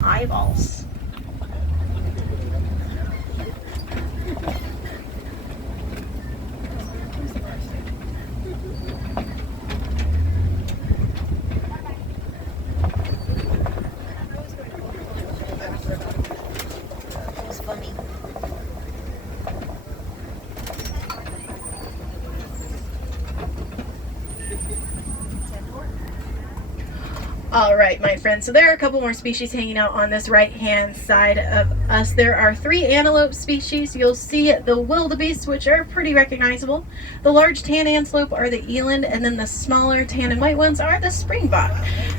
eyeballs. It's funny. All right, my friends, so there are a couple more species hanging out on this right-hand side of us. There are 3 antelope species. You'll see the wildebeest, which are pretty recognizable. The large tan antelope are the eland, and then the smaller tan and white ones are the springbok.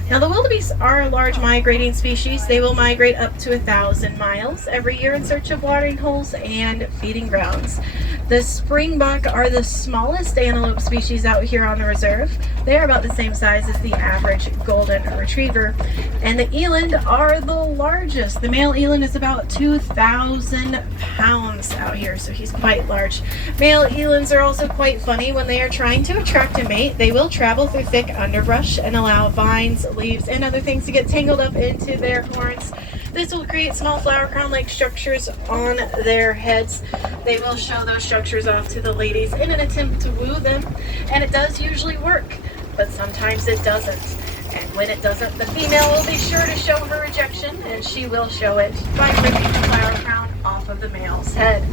Now, the wildebeest are a large migrating species. They will migrate up to 1,000 miles every year in search of watering holes and feeding grounds. The springbok are the smallest antelope species out here on the reserve. They are about the same size as the average golden retriever. And the eland are the largest. The male eland is about 2,000 pounds out here, so he's quite large. Male elands are also quite funny. When they are trying to attract a mate, they will travel through thick underbrush and allow vines, leaves, and other things to get tangled up into their horns. This will create small flower crown-like structures on their heads. They will show those structures off to the ladies in an attempt to woo them, and it does usually work, but sometimes it doesn't. And when it doesn't, the female will be sure to show her rejection, and she will show it by ripping the flower crown off of the male's head.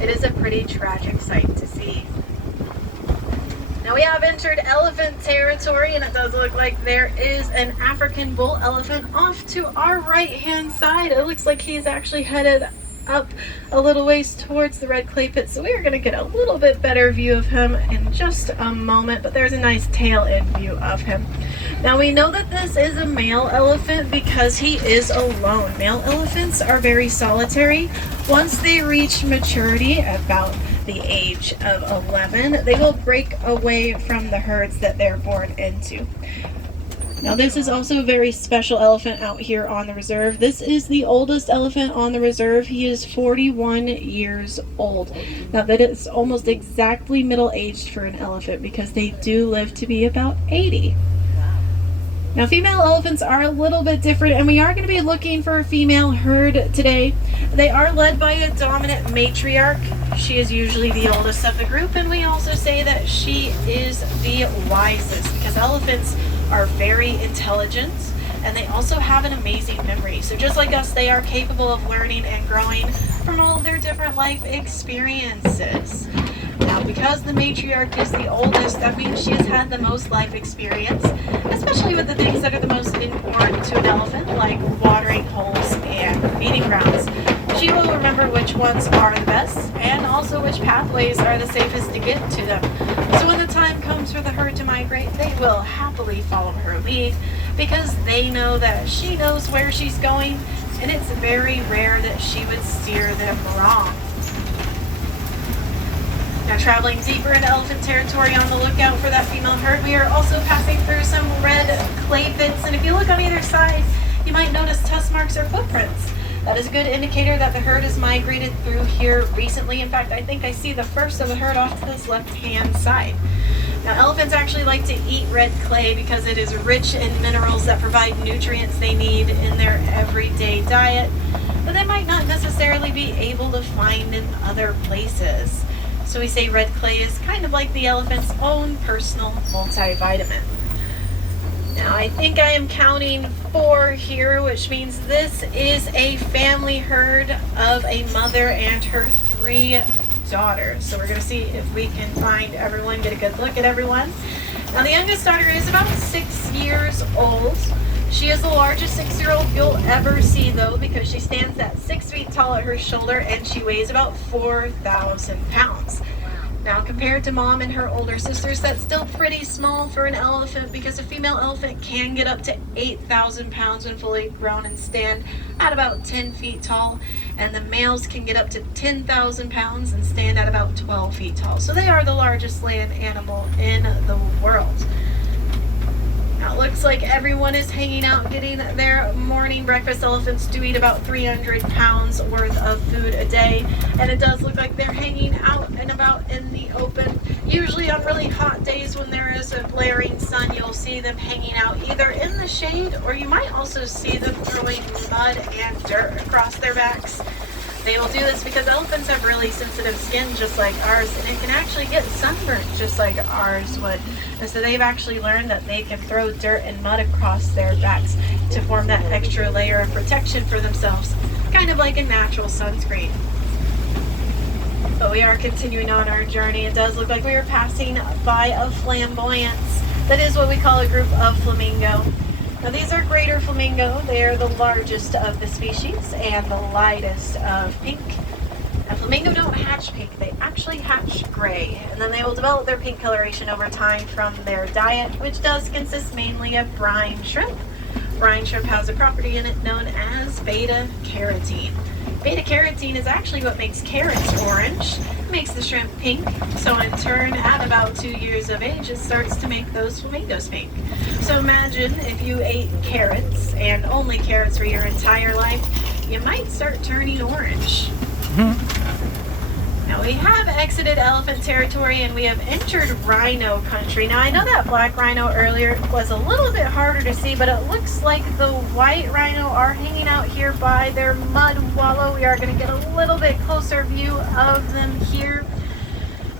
It is a pretty tragic sight to see. Now we have entered elephant territory, and it does look like there is an African bull elephant off to our right-hand side. It looks like he's actually headed up a little ways towards the red clay pit, so we are going to get a little bit better view of him in just a moment, but there's a nice tail end view of him. Now we know that this is a male elephant because he is alone. Male elephants are very solitary. Once they reach maturity, about the age of 11, they will break away from the herds that they're born into. Now this is also a very special elephant out here on the reserve. This is the oldest elephant on the reserve. He is 41 years old. Now that is almost exactly middle-aged for an elephant because they do live to be about 80. Now female elephants are a little bit different, and we are going to be looking for a female herd today. They are led by a dominant matriarch. She is usually the oldest of the group, and we also say that she is the wisest because elephants are very intelligent, and they also have an amazing memory. So just like us, they are capable of learning and growing from all of their different life experiences. Now, because the matriarch is the oldest, that means she has had the most life experience, especially with the things that are the most important to an elephant, like watering holes and feeding grounds. She will remember which ones are the best and also which pathways are the safest to get to them. So when the time comes for the herd to migrate, they will happily follow her lead because they know that she knows where she's going, and it's very rare that she would steer them wrong. Now, traveling deeper into elephant territory, on the lookout for that female herd, we are also passing through some red clay pits, and if you look on either side, you might notice tusk marks or footprints. That is a good indicator that the herd has migrated through here recently. In fact, I think I see the first of the herd off to this left-hand side. Now, elephants actually like to eat red clay because it is rich in minerals that provide nutrients they need in their everyday diet, but they might not necessarily be able to find in other places. So we say red clay is kind of like the elephant's own personal multivitamin. Now I think I am counting 4 here, which means this is a family herd of a mother and her 3 daughters. So we're going to see if we can find everyone, get a good look at everyone. Now the youngest daughter is about 6 years old. She is the largest 6-year-old you'll ever see, though, because she stands at 6 feet tall at her shoulder and she weighs about 4,000 pounds. Now, compared to mom and her older sisters, that's still pretty small for an elephant because a female elephant can get up to 8,000 pounds when fully grown and stand at about 10 feet tall, and the males can get up to 10,000 pounds and stand at about 12 feet tall. So they are the largest land animal in the world. Now it looks like everyone is hanging out getting their morning breakfast. Elephants do eat about 300 pounds worth of food a day, and it does look like they're hanging out and about in the open. Usually on really hot days when there is a blaring sun, you'll see them hanging out either in the shade, or you might also see them throwing mud and dirt across their backs. They will do this because elephants have really sensitive skin just like ours, and it can actually get sunburned just like ours would. And so they've actually learned that they can throw dirt and mud across their backs to form that extra layer of protection for themselves, kind of like a natural sunscreen. But we are continuing on our journey. It does look like we are passing by a flamboyance. That is what we call a group of flamingo. Now these are greater flamingo. They are the largest of the species and the lightest of pink. Now flamingo don't hatch pink, they actually hatch gray, and then they will develop their pink coloration over time from their diet, which does consist mainly of brine shrimp. Brine shrimp has a property in it known as beta-carotene. Beta-carotene is actually what makes carrots orange. It makes the shrimp pink. So in turn, at about 2 years of age, it starts to make those flamingos pink. So imagine if you ate carrots, and only carrots for your entire life, you might start turning orange. Now we have exited elephant territory and we have entered rhino country. Now I know that black rhino earlier was a little bit harder to see, but it looks like the white rhino are hanging out here by their mud wallow. We are going to get a little bit closer view of them here.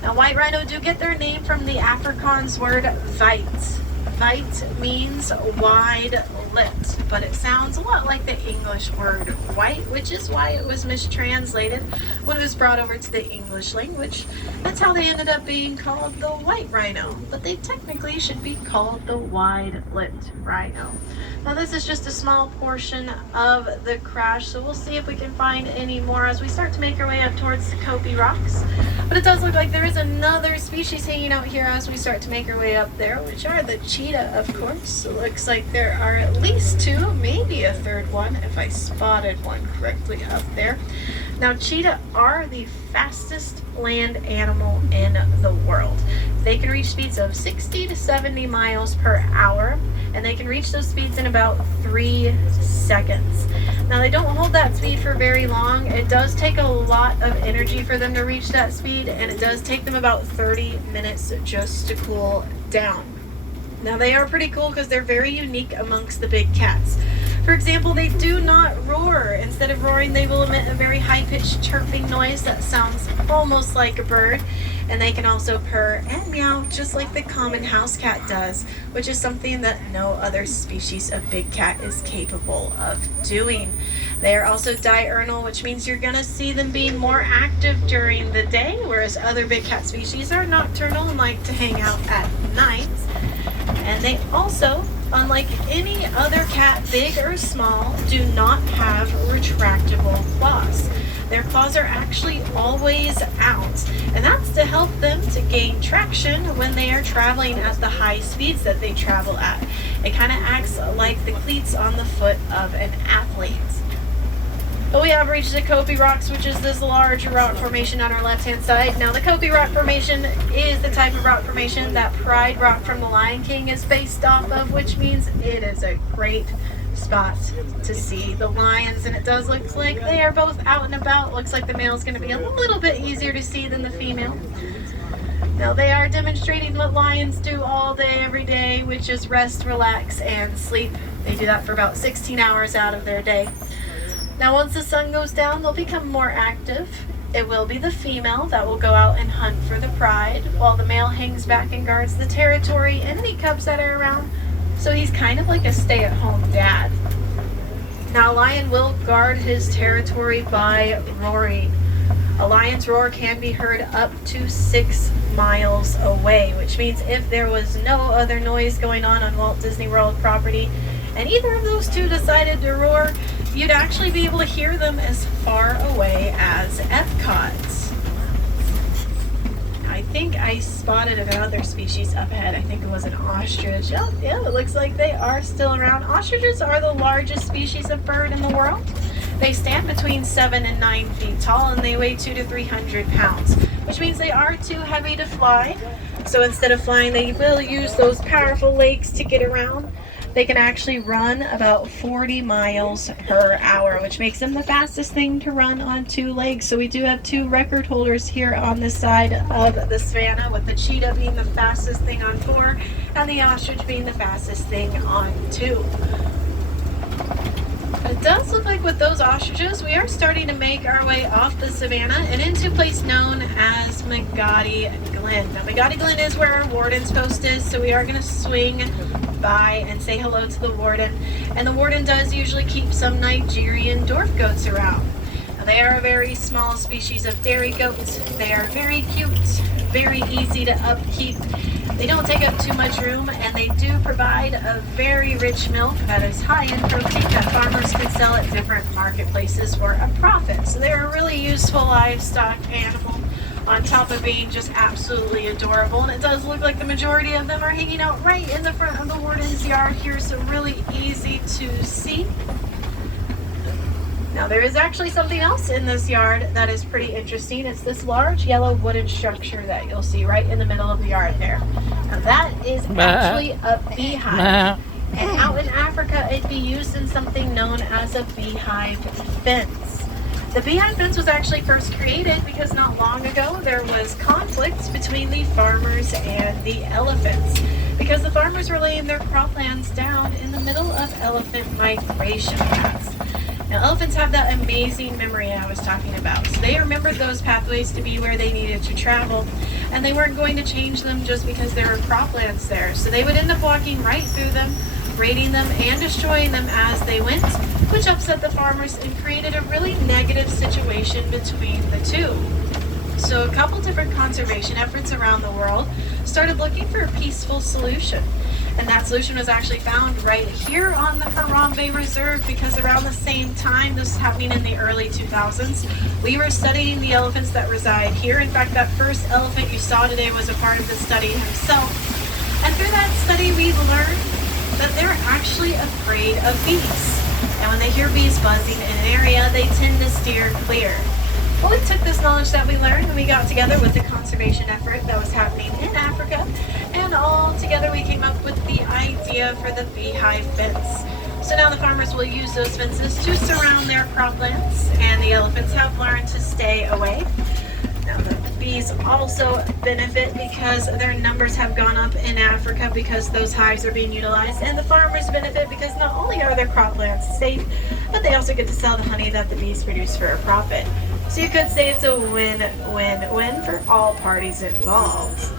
Now white rhino do get their name from the Afrikaans word wijd. Wijd means wide lit, but it sounds a lot like the English word white, which is why it was mistranslated when it was brought over to the English language. That's how they ended up being called the white rhino, but they technically should be called the wide lit rhino. Now this is just a small portion of the crash, so we'll see if we can find any more as we start to make our way up towards the Kopi Rocks. But it does look like there is another species hanging out here as we start to make our way up there, which are the cheetah, of course. It looks like there are at least two, maybe a third one, if I spotted one correctly up there. Now, cheetah are the fastest land animal in the world. They can reach speeds of 60 to 70 miles per hour, and they can reach those speeds in about 3 seconds. Now, they don't hold that speed for very long. It does take a lot of energy for them to reach that speed, and it does take them about 30 minutes just to cool down. Now, they are pretty cool because they're very unique amongst the big cats. For example, they do not roar. Instead of roaring, they will emit a very high-pitched chirping noise that sounds almost like a bird. And they can also purr and meow just like the common house cat does, which is something that no other species of big cat is capable of doing. They are also diurnal, which means you're going to see them being more active during the day, whereas other big cat species are nocturnal and like to hang out at night. And they also, unlike any other cat, big or small, do not have retractable claws. Their claws are actually always out, and that's to help them to gain traction when they are traveling at the high speeds that they travel at. It kind of acts like the cleats on the foot of an athlete. But we have reached the Kopi Rocks, which is this large rock formation on our left-hand side. Now, the Kopi Rock Formation is the type of rock formation that Pride Rock from The Lion King is based off of, which means it is a great spot to see the lions, and it does look like they are both out and about. Looks like the male is going to be a little bit easier to see than the female. Now, they are demonstrating what lions do all day, every day, which is rest, relax, and sleep. They do that for about 16 hours out of their day. Now, once the sun goes down, they'll become more active. It will be the female that will go out and hunt for the pride, while the male hangs back and guards the territory and any cubs that are around. So he's kind of like a stay-at-home dad. Now, a lion will guard his territory by roaring. A lion's roar can be heard up to 6 miles away, which means if there was no other noise going on Walt Disney World property, and either of those two decided to roar, you'd actually be able to hear them as far away as Epcot. I think I spotted another species up ahead. I think it was an ostrich. Oh, yeah, it looks like they are still around. Ostriches are the largest species of bird in the world. They stand between 7 and 9 feet tall, and they weigh 200 to 300 pounds, which means they are too heavy to fly. So instead of flying, they will use those powerful legs to get around. They can actually run about 40 miles per hour, which makes them the fastest thing to run on two legs. So we do have two record holders here on this side of the savannah, with the cheetah being the fastest thing on four and the ostrich being the fastest thing on two. It does look like with those ostriches, we are starting to make our way off the savannah and into a place known as Magadi Glen. Now, Magadi Glen is where our warden's post is, so we are going to swing by and say hello to the warden. And the warden does usually keep some Nigerian dwarf goats around. Now, they are a very small species of dairy goats. They are very cute, very easy to upkeep. They don't take up too much room, and they do provide a very rich milk that is high in protein that farmers can sell at different marketplaces for a profit. So they're a really useful livestock animal, on top of being just absolutely adorable. And it does look like the majority of them are hanging out right in the front of the warden's yard here, so really easy to see. Now, there is actually something else in this yard that is pretty interesting. It's this large yellow wooden structure that you'll see right in the middle of the yard there. Now, that is actually a beehive. And out in Africa, it'd be used in something known as a beehive fence. The beehive fence was actually first created because not long ago there was conflict between the farmers and the elephants, because the farmers were laying their croplands down in the middle of elephant migration paths. Now, elephants have that amazing memory I was talking about. So they remembered those pathways to be where they needed to travel, and they weren't going to change them just because there were croplands there. So they would end up walking right through them, raiding them and destroying them as they went, which upset the farmers and created a really negative situation between the two. So a couple different conservation efforts around the world started looking for a peaceful solution. And that solution was actually found right here on the Harambe Reserve, because around the same time, this was happening in the early 2000s, we were studying the elephants that reside here. In fact, that first elephant you saw today was a part of the study himself. And through that study, we learned that they're actually afraid of bees. And when they hear bees buzzing in an area, they tend to steer clear. Well, we took this knowledge that we learned and we got together with the conservation effort that was happening in Africa, and all together we came up with the idea for the beehive fence. So now the farmers will use those fences to surround their croplands, and the elephants have learned to stay away. Now, the bees also benefit because their numbers have gone up in Africa because those hives are being utilized, and the farmers benefit because not only are their croplands safe, but they also get to sell the honey that the bees produce for a profit. So you could say it's a win-win-win for all parties involved.